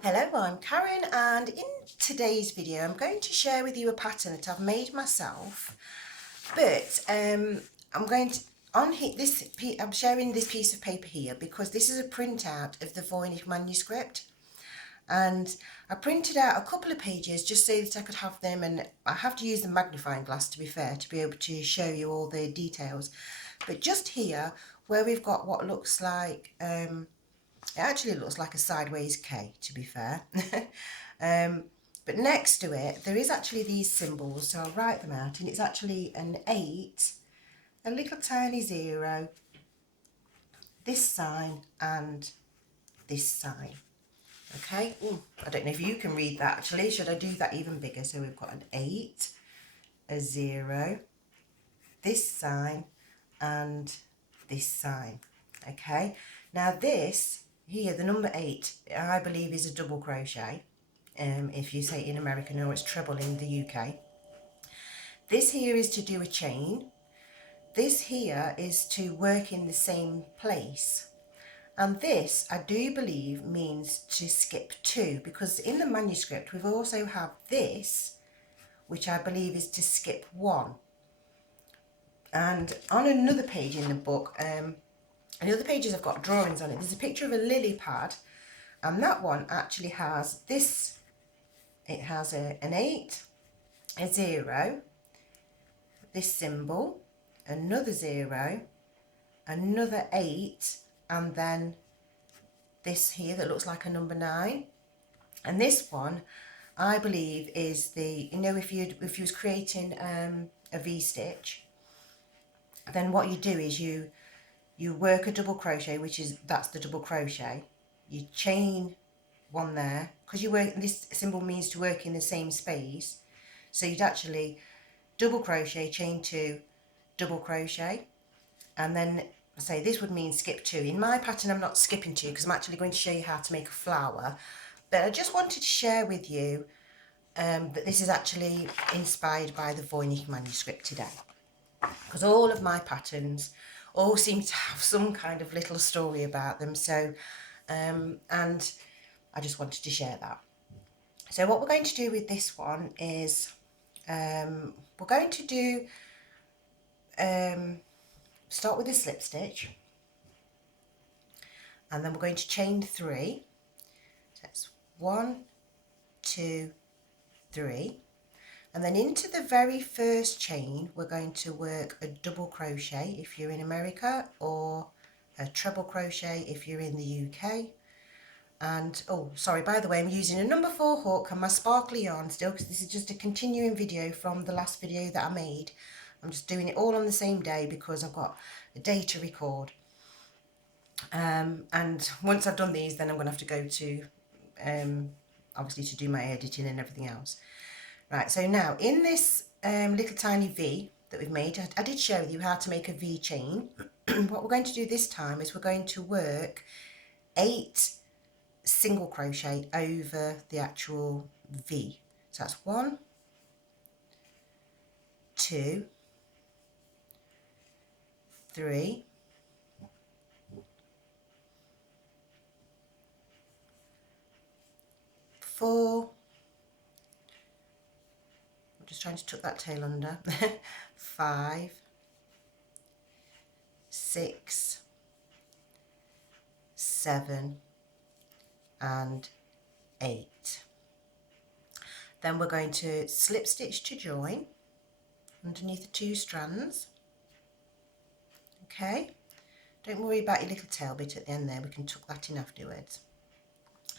Hello, I'm Karen, and in today's video I'm going to share with you a pattern that I've made myself, but I'm going to I'm sharing this piece of paper here because this is a printout of the Voynich Manuscript, and I printed out a couple of pages just so that I could have them, and I have to use the magnifying glass, to be fair, to be able to show you all the details. But just here where we've got what looks like it actually looks like a sideways K, to be fair. But next to it, there is actually these symbols, so I'll write them out, and it's actually an 8, a little tiny 0, this sign, and this sign. Okay, ooh, I don't know if you can read that actually. Should I do that even bigger? So we've got an 8, a 0, this sign, and this sign. Okay, now this here, the number 8, I believe is a double crochet. If you say in American, or it's treble in the UK. This here is to do a chain. This here is to work in the same place. And this, I do believe, means to skip 2, because in the manuscript we've also have this, which I believe is to skip 1. And on another page in the book, and the other pages have got drawings on it, there's a picture of a lily pad, and that one actually has this. It has an 8, a 0, this symbol, another 0, another 8, and then this here that looks like a number 9. And this one, I believe, is the, you know, if you was creating a V-stitch, then what you do is you work a double crochet, that's the double crochet. You chain 1 there, because you work, this symbol means to work in the same space, so you'd actually double crochet, chain 2, double crochet, and then I say this would mean skip 2. In my pattern I'm not skipping 2 because I'm actually going to show you how to make a flower, but I just wanted to share with you that this is actually inspired by the Voynich Manuscript today, because all of my patterns all seem to have some kind of little story about them, so and I just wanted to share that. So what we're going to do with this one is we're going to do start with a slip stitch, and then we're going to chain 3. So that's 1, 2, 3, and then into the very first chain we're going to work a double crochet if you're in America, or a treble crochet if you're in the UK. And oh, sorry, by the way, I'm using a number 4 hook and my sparkly yarn still, because this is just a continuing video from the last video that I made. I'm just doing it all on the same day because I've got a day to record. And once I've done these, then I'm going to have to go to, obviously, to do my editing and everything else. Right, so now in this little tiny V that we've made, I did share with you how to make a V chain. What we're going to do this time is we're going to work 8 single crochet over the actual V. So that's 1, 2, 3, 4, I'm just trying to tuck that tail under, 5, 6, 7, and 8. Then we're going to slip stitch to join underneath the 2 strands. Okay, don't worry about your little tail bit at the end there, we can tuck that in afterwards.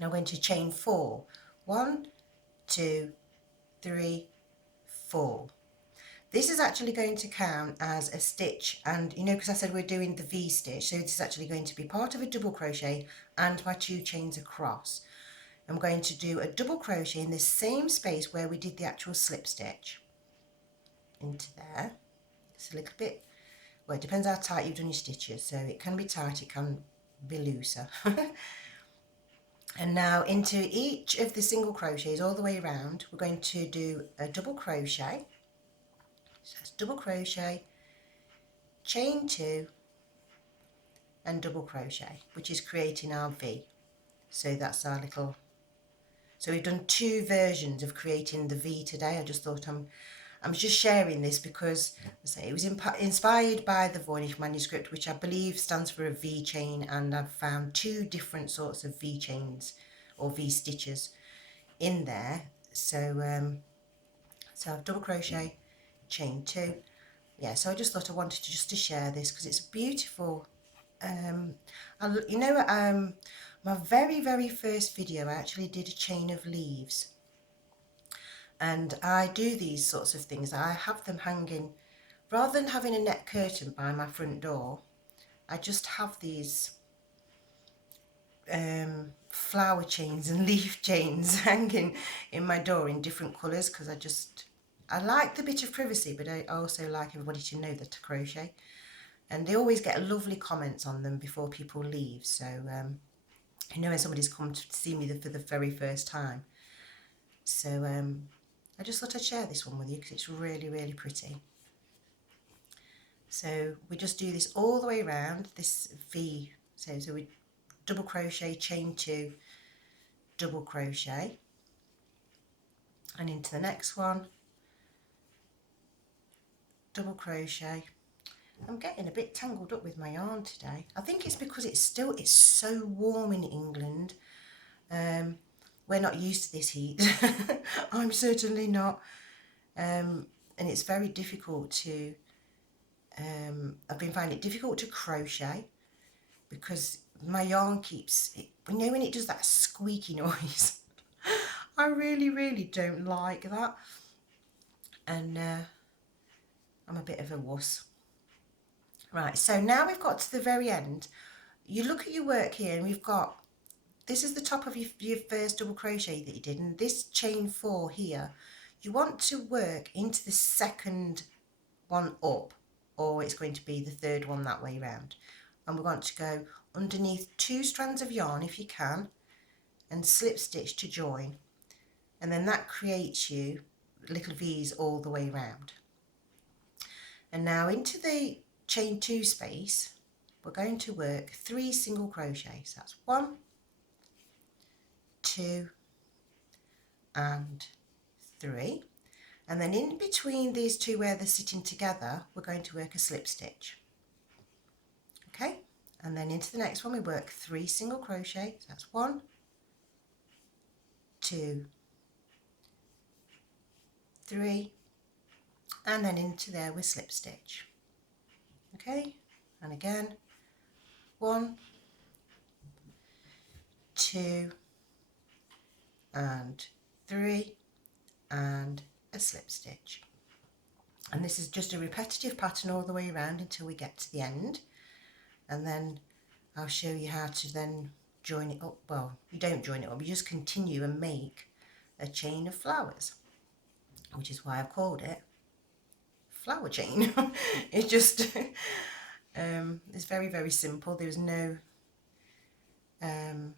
Now we're going to chain 4, 1, 2, 3, 4. This is actually going to count as a stitch, and you know, because I said we're doing the V stitch, so this is actually going to be part of a double crochet and my 2 chains across. I'm going to do a double crochet in this same space where we did the actual slip stitch into there. It's a little bit, well, it depends how tight you've done your stitches, so it can be tight, it can be looser. And now into each of the single crochets all the way around, we're going to do a double crochet. So that's double crochet, chain 2, and double crochet, which is creating our V. So that's our little So we've done 2 versions of creating the V today. I just thought I'm just sharing this because I say it was inspired by the Voynich Manuscript, which I believe stands for a V chain, and I've found 2 different sorts of V chains or V stitches in there. So so I've double crochet, chain 2. Yeah, so I just thought I wanted to share this because it's beautiful. My very first video I actually did a chain of leaves, and I do these sorts of things. I have them hanging, rather than having a net curtain by my front door, I just have these flower chains and leaf chains hanging in my door in different colours, because I like the bit of privacy, but I also like everybody to know that I crochet, and they always get lovely comments on them before people leave. So you know, when somebody's come to see me for the very first time. So I just thought I'd share this one with you because it's really pretty. So we just do this all the way around this V. So we double crochet, chain 2, double crochet, and into the next one, double crochet. I'm getting a bit tangled up with my yarn today. I think it's because it's so warm in England. We're not used to this heat. I'm certainly not. And it's very difficult to, I've been finding it difficult to crochet because my yarn keeps, you know, when it does that squeaky noise. I really don't like that. And I'm a bit of a wuss. Right, so now we've got to the very end. You look at your work here, and we've got, this is the top of your first double crochet that you did, and this chain 4 here, you want to work into the second one up, or it's going to be the third one that way round. And we want to go underneath 2 strands of yarn if you can, and slip stitch to join, and then that creates you little V's all the way round. And now into the chain 2 space, we're going to work 3 single crochets. That's 1, 2 and 3, and then in between these 2 where they're sitting together, we're going to work a slip stitch. Okay, and then into the next one we work 3 single crochets. That's 1, 2, 3, and then into there with slip stitch. Okay, and again 1, 2 and 3 and a slip stitch. And this is just a repetitive pattern all the way around until we get to the end, and then I'll show you how to then join it up. Well, you don't join it up, you just continue and make a chain of flowers, which is why I've called it flower chain. It's just it's very simple. There's no I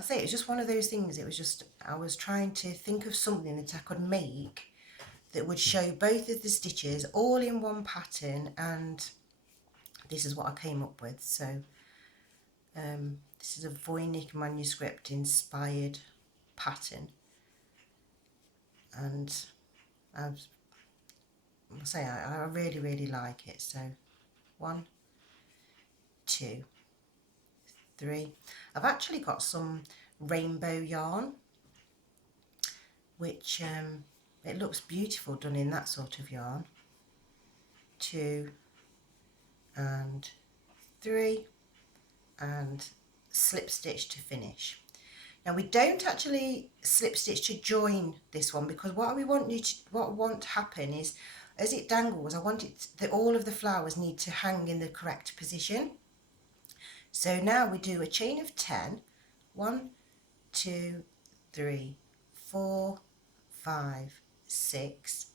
say it was just one of those things. It was just, I was trying to think of something that I could make that would show both of the stitches all in one pattern, and this is what I came up with. So this is a Voynich Manuscript inspired pattern, and I really like it. So 1, 2, 3. I've actually got some rainbow yarn, which it looks beautiful done in that sort of yarn. 2 and 3 and slip stitch to finish. Now we don't actually slip stitch to join this one, because what I want to happen is, as it dangles, I want it that all of the flowers need to hang in the correct position. So now we do a chain of 10, 1, 2, 3, 4, 5, 6,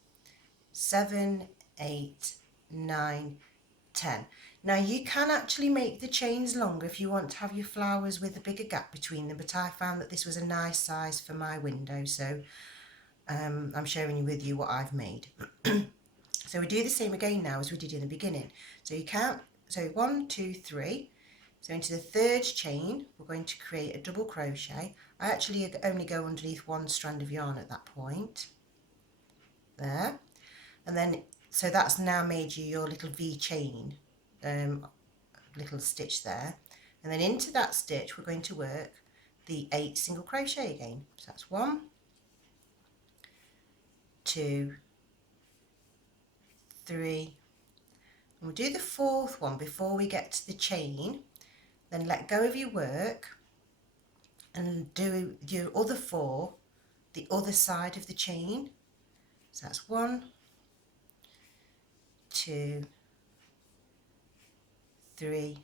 7, 8, 9, 10. Now you can actually make the chains longer if you want to have your flowers with a bigger gap between them, but I found that this was a nice size for my window, so I'm sharing with you what I've made. So we do the same again now as we did in the beginning. So you count, so 1, 2, 3. So into the third chain, we're going to create a double crochet. I actually only go underneath one strand of yarn at that point. There. And then, so that's now made you your little V chain, little stitch there. And then into that stitch, we're going to work the 8 single crochet again. So that's 1, 2, 3, and we'll do the 4th one before we get to the chain. Then let go of your work and do your other 4 the other side of the chain. So that's 1, 2, 3,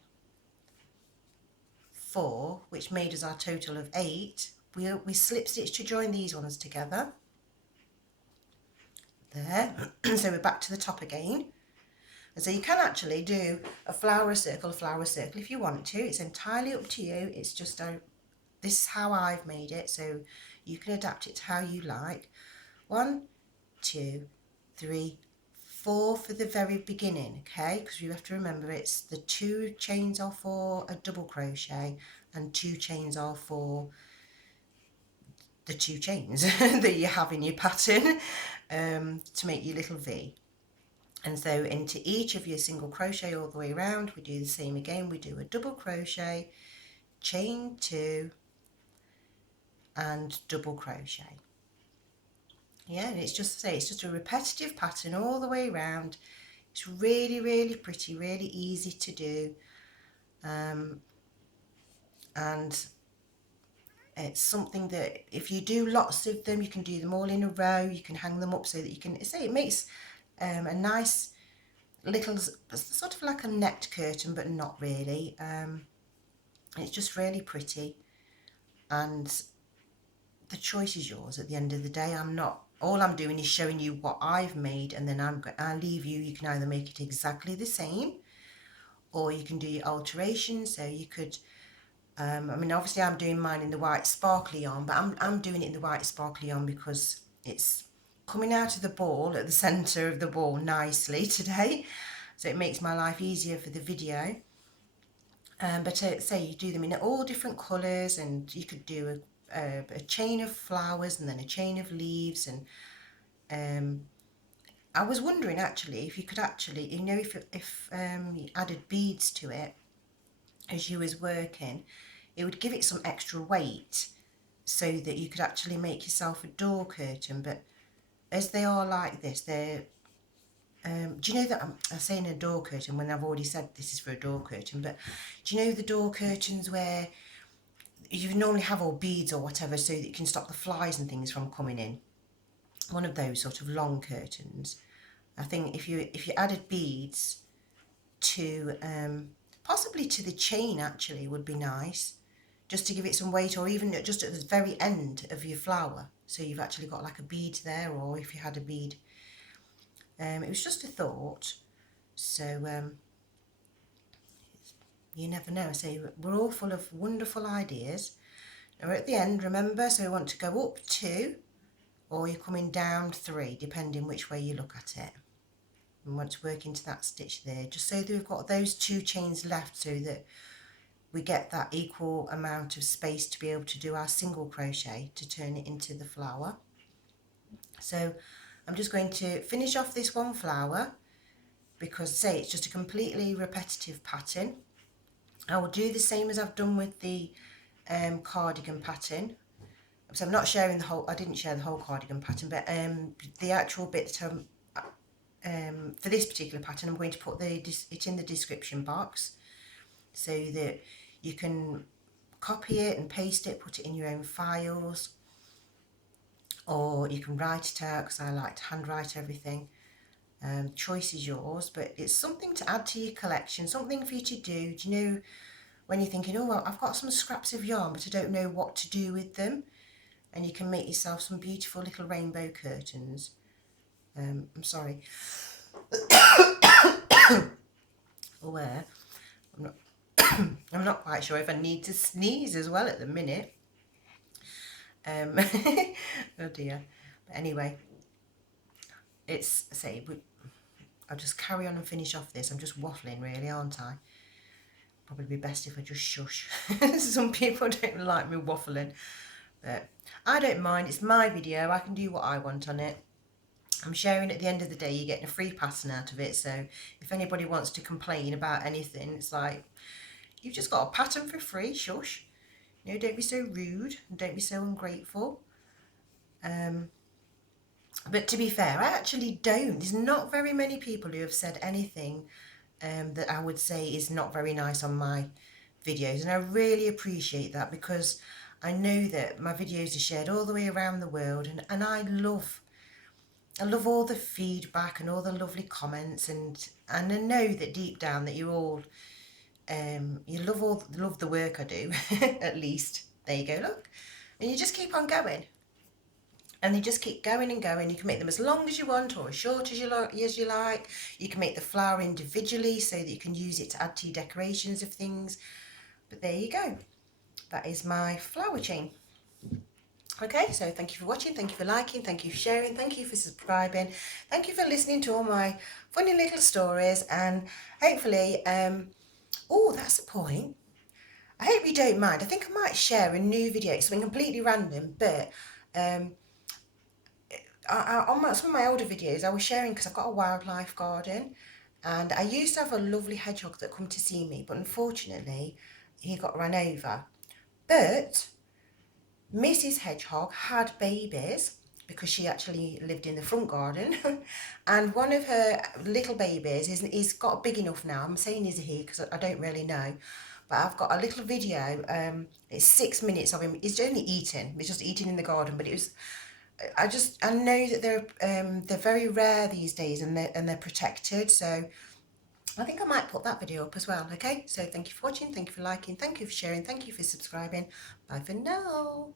4, which made us our total of 8. We slip stitch to join these ones together. There. So we're back to the top again. And so you can actually do a flower circle if you want to. It's entirely up to you. It's just this is how I've made it, so you can adapt it to how you like. 1, 2, 3, 4 for the very beginning, okay? Because you have to remember it's the 2 chains are for a double crochet and 2 chains are for the 2 chains that you have in your pattern to make your little V. And so into each of your single crochet all the way around, we do the same again. We do a double crochet, chain 2, and double crochet. Yeah, and it's just a repetitive pattern all the way around. It's really, really pretty, really easy to do. And it's something that if you do lots of them, you can do them all in a row. You can hang them up so that you can say it makes a nice little sort of like a net curtain, but not really. It's just really pretty, and the choice is yours at the end of the day. All I'm doing is showing you what I've made, and then I'll leave you. You can either make it exactly the same, or you can do your alterations. So you could, I mean, obviously I'm doing mine in the white sparkly yarn, but I'm doing it in the white sparkly yarn because it's coming out of the ball at the centre of the ball nicely today, so it makes my life easier for the video. But say you do them in all different colours, and you could do a chain of flowers and then a chain of leaves. And I was wondering actually if you could actually, you know, if you added beads to it as you was working, it would give it some extra weight so that you could actually make yourself a door curtain. But as they are like this, they're do you know that I'm saying a door curtain when I've already said this is for a door curtain, but do you know the door curtains where you normally have all beads or whatever so that you can stop the flies and things from coming in? One of those sort of long curtains. I think if you added beads to possibly to the chain actually would be nice, just to give it some weight, or even just at the very end of your flower, so you've actually got like a bead there, or if you had a bead. It was just a thought. So you never know. So we're all full of wonderful ideas. Now we're at the end, remember, so we want to go up 2, or you're coming down 3, depending which way you look at it. And want to work into that stitch there, just so that we've got those 2 chains left, so that we get that equal amount of space to be able to do our single crochet to turn it into the flower. So I'm just going to finish off this one flower, because say it's just a completely repetitive pattern. I will do the same as I've done with the cardigan pattern. So I'm not sharing the whole, I didn't share the whole cardigan pattern, but the actual bit that for this particular pattern, I'm going to put it in the description box so that you can copy it and paste it, put it in your own files, or you can write it out, because I like to handwrite everything. Choice is yours, but it's something to add to your collection, something for you to do. Do you know when you're thinking, oh well, I've got some scraps of yarn but I don't know what to do with them, and you can make yourself some beautiful little rainbow curtains. I'm sorry. Aware. I'm not quite sure if I need to sneeze as well at the minute. Oh dear. But anyway, I'll just carry on and finish off this. I'm just waffling really, aren't I? probably be best if I just shush. Some people don't like me waffling, but I don't mind. It's my video. I can do what I want on it. I'm sharing at the end of the day. You're getting a free pattern out of it. So if anybody wants to complain about anything, it's like, you've just got a pattern for free. Shush. You know, don't be so rude and don't be so ungrateful. But to be fair, I actually don't. There's not very many people who have said anything that I would say is not very nice on my videos, and I really appreciate that, because I know that my videos are shared all the way around the world, and I love all the feedback and all the lovely comments, and I know that deep down that you all you love the work I do. At least there you go, look, and you just keep on going. And they just keep going and going. You can make them as long as you want or as short as you like. You can make the flower individually so that you can use it to add to your decorations of things. But there you go. That is my flower chain. Okay, so thank you for watching, thank you for liking, thank you for sharing, thank you for subscribing, thank you for listening to all my funny little stories, and hopefully, oh, that's the point. I hope you don't mind. I think I might share a new video, something completely random, but on some of my older videos I was sharing, because I've got a wildlife garden, and I used to have a lovely hedgehog that come to see me, but unfortunately he got run over. But Mrs. Hedgehog had babies, because she actually lived in the front garden, and one of her little babies is got big enough now. I'm saying is he because I don't really know, but I've got a little video. It's 6 minutes of him. He's only eating. He's just eating in the garden, but it was. I know that they're very rare these days, and they're protected. So I think I might put that video up as well. Okay. So thank you for watching. Thank you for liking. Thank you for sharing. Thank you for subscribing. Bye for now.